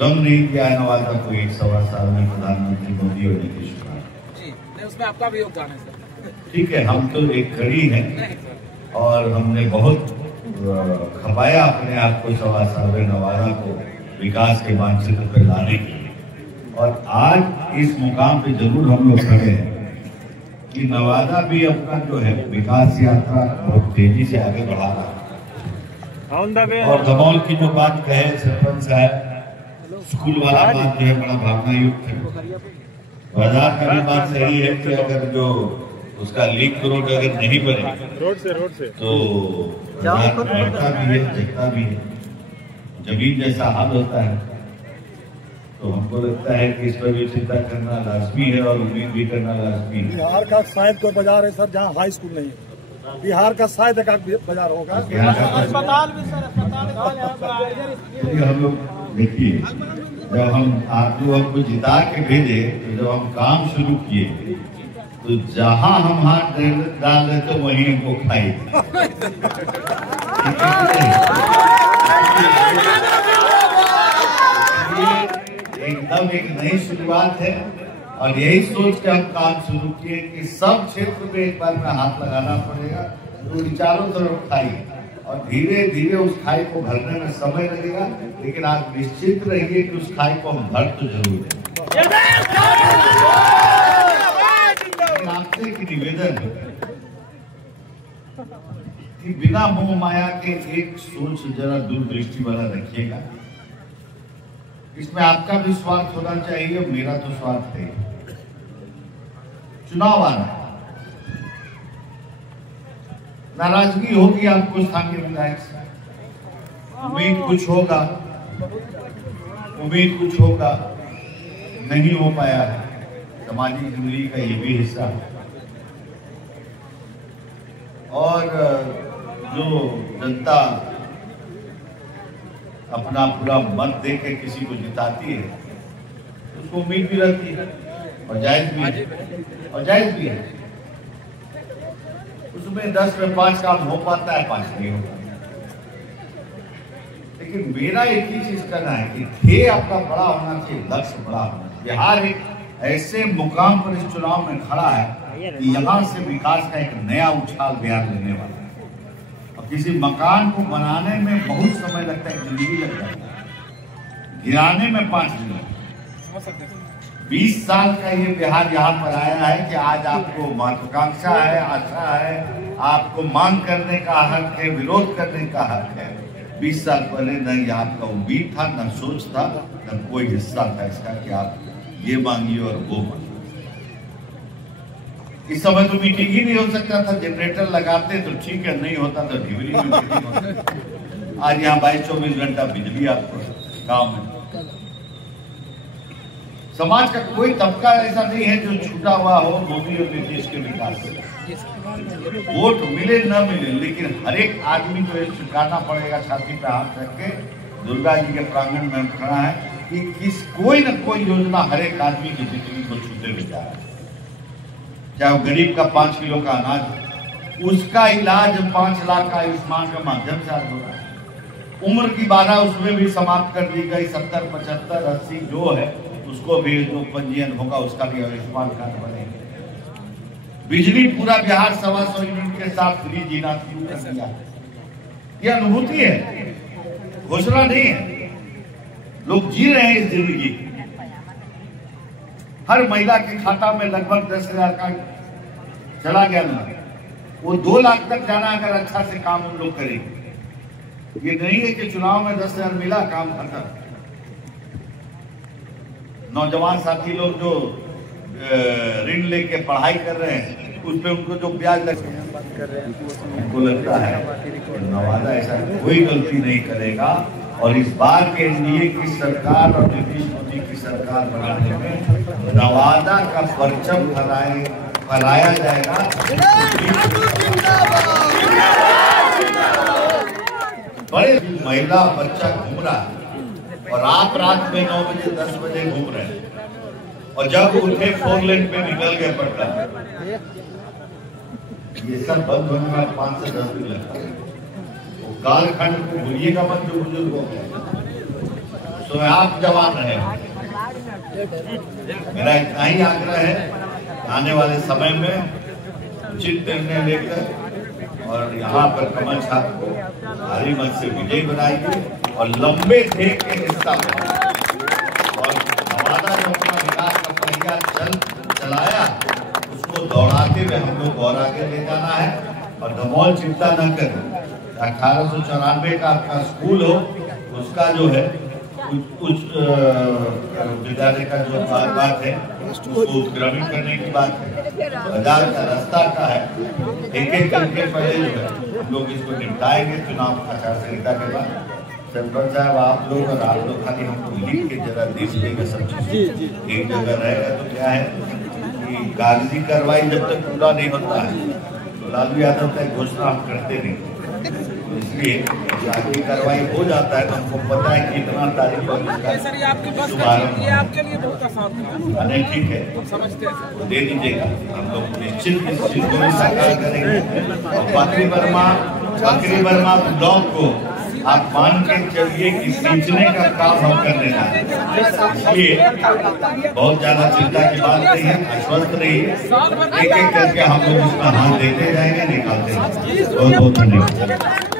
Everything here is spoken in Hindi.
कम नहीं किया है नवादा को 1-1.25 साल में प्रधानमंत्री मोदी और नीतीश कुमार जी। उसमें आपका भी योगदान है सर। ठीक है, हम तो एक कड़ी है और हमने बहुत खपाया अपने आप को 1.25 साल में नवादा को विकास के मानचित्र पर लाने के लिए। और आज इस मुकाम पे जरूर हम लोग खड़े हैं कि नवादा भी अपना जो है विकास यात्रा बहुत तेजी से आगे बढ़ा रहा है। और दमौल की जो बात कहे सरपंच साहब, स्कूल वाला बात जो है बड़ा भावना युक्त है। बाजार का भी बात सही है कि अगर जो उसका लिंक रोड अगर नहीं बने रोड से तो बढ़ता भी है, जगता भी है, जमीन जैसा हाल होता है। तो हमको लगता है कि इस पर भी चिंता करना लाजमी है और उम्मीद भी करना लाजमी है। बिहार का शायद कोई बाजार है सर जहाँ हाई स्कूल नहीं है। बिहार का शायद एक बाजार होगा। अस्पताल भी सर, अस्पताल हम लोग देखिए, जब हम आप लोग हमको जिता के भेजे तो जब हम काम शुरू किए तो जहां हम हाथ डाल रहे तो वहीं हमको खाई। एकदम एक नई शुरुआत है और यही सोच के हम काम शुरू किए कि सब क्षेत्र में एक बार में हाथ लगाना पड़ेगा, तो चारों तरफ खाई और धीरे धीरे उस खाई को भरने में समय लगेगा। लेकिन आप निश्चित रहिए कि उस खाई को हम भर तो जरूर दें। आपसे एक निवेदन है कि बिना मोह माया के एक सोच जरा दूरदृष्टि वाला रखिएगा। इसमें आपका भी स्वार्थ होना चाहिए, मेरा तो स्वार्थ है। चुनाव आ रहा है, नाराजगी होगी आपको स्थानीय विधायक से, उम्मीद कुछ होगा, नहीं हो पाया है। सामाजिक दूरी का ये भी हिस्सा है। और जो जनता अपना पूरा मत दे के किसी को जिताती है उसको उम्मीद भी रहती है और जायज भी है। उसमें 10 में 5 काम हो पाता है, 5 नहीं होता। लेकिन मेरा एक ही चीज करना है कि ध्येय आपका बड़ा होना चाहिए, लक्ष्य बड़ा होना चाहिए। बिहार एक ऐसे मुकाम पर इस चुनाव में खड़ा है कि यहाँ से विकास का एक नया उछाल बिहार लेने वाला है। और किसी मकान को बनाने में बहुत समय लगता है, जिंदगी लगता है, गिराने में 5 दिन लगता है। 20 साल का ये बिहार यहाँ पर आया है कि आज आपको महत्वाकांक्षा है, आशा है, आपको मांग करने का हक है, विरोध करने का हक है। 20 साल पहले न ये आपका उम्मीद था, न सोच था, न कोई हिस्सा था इसका कि आप ये मांगिए और वो मांगिए। इस समय तो मीटिंग ही नहीं हो सकता था, जनरेटर लगाते तो ठीक है, नहीं होता तो ढिबरी में मीटिंग होता। आज यहाँ 22-24 घंटा बिजली आपको गाँव में। समाज का कोई तबका ऐसा नहीं है जो छूटा हुआ हो मोदी और नीतीश के विकास से। वोट मिले न मिले, लेकिन हर एक आदमी को ये स्वीकारना पड़ेगा, छाती पे हाथ रख के, दुर्गा जी के प्रांगण में खड़ा है कि कोई न कोई योजना हर एक आदमी की जिंदगी को छूते हुए जा रहा है। चाहे वो गरीब का 5 किलो का अनाज, उसका इलाज 5 लाख का आयुष्मान के माध्यम से आज हो रहा है। उम्र की बाधा उसमें भी समाप्त कर दी गई, 70, 75, 80 जो है उसको भी जो पंजीयन होगा उसका भी आयुष्मान कार्ड बनेगा। बिजली पूरा बिहार 125 यूनिट के साथ फ्री जीना शुरू कर दिया। यह अनुभूति है, घोषणा नहीं है। लोग जी रहे हैं इस जिंदगी। हर महिला के खाता में लगभग 10,000 का चला गया ना, वो 2 लाख तक जाना अगर अच्छा से काम हम लोग करेंगे। ये नहीं है कि चुनाव में 10,000 मिला काम खत्म। नौजवान साथी लोग जो ऋण लेके पढ़ाई कर रहे हैं उस पे उनको जो ब्याज लग रहे हैं, उनको लगता है नवादा ऐसा कोई गलती नहीं करेगा। और इस बार के एनडीए की सरकार और नीतीश मोदी की सरकार बनाने में नवादा का परचम फहराया जाएगा। बड़े महिला बच्चा घूम रहा है और आप रात में 9 बजे 10 बजे घूम रहे हैं और जब उठे 4 लेन पे निकल गए पटना। ये सब बंद होने में 5 से 10 दिन लगता है। कालखंड को भूलिएगा मत जो बुजुर्ग हो गए। तो आप जवान रहे। मेरा इतना ही आग्रह है, आने वाले समय में उचित निर्णय लेकर और यहाँ पर कमल छाप को भारी मत से विजयी बनाएगी और लंबे खेल के हिस्सा में और नवादा जो अपना विकास का पहिया चलाया उसको दौड़ाते हुए हम लोग और आगे ले जाना है। और धमौल चिंता न करें, 1894 का आपका स्कूल हो, उसका जो है उच्च विद्यालय का जो बात है उसको उत्क्रमित करने की बात है। बाजार का रास्ता का है, एक एक करके पहले जो है हम लोग इसको निपटाएंगे चुनाव आचार संहिता के बाद। सरपंच साहब आप लोग और आप लोग खाली हमको लिख के जरा दे दीजिएगा सब चीज एक जगह रहेगा तो क्या है कि कागजी कार्रवाई जब तक पूरा नहीं होता है तो लालू यादव तक घोषणा हम करते नहीं, तो इसलिए कागजी कार्रवाई हो जाता है तो हमको पता है कि इतना तारीख आपके लिए बहुत आसान नहीं ठीक है समझते हैं, तो दे दीजिएगा। हम लोग निश्चित इस चीज को साकार करेंगे। और बकरी वर्मा ब्लॉक को आप मान के चलिए कि सींचने का काम हम कर लेना है, इसलिए बहुत ज्यादा चिंता की बात नहीं है, आश्वस्त रहिए। एक एक करके हम लोग उसका हाथ देते जाएंगे, निकालते जाएंगे। बहुत बहुत धन्यवाद।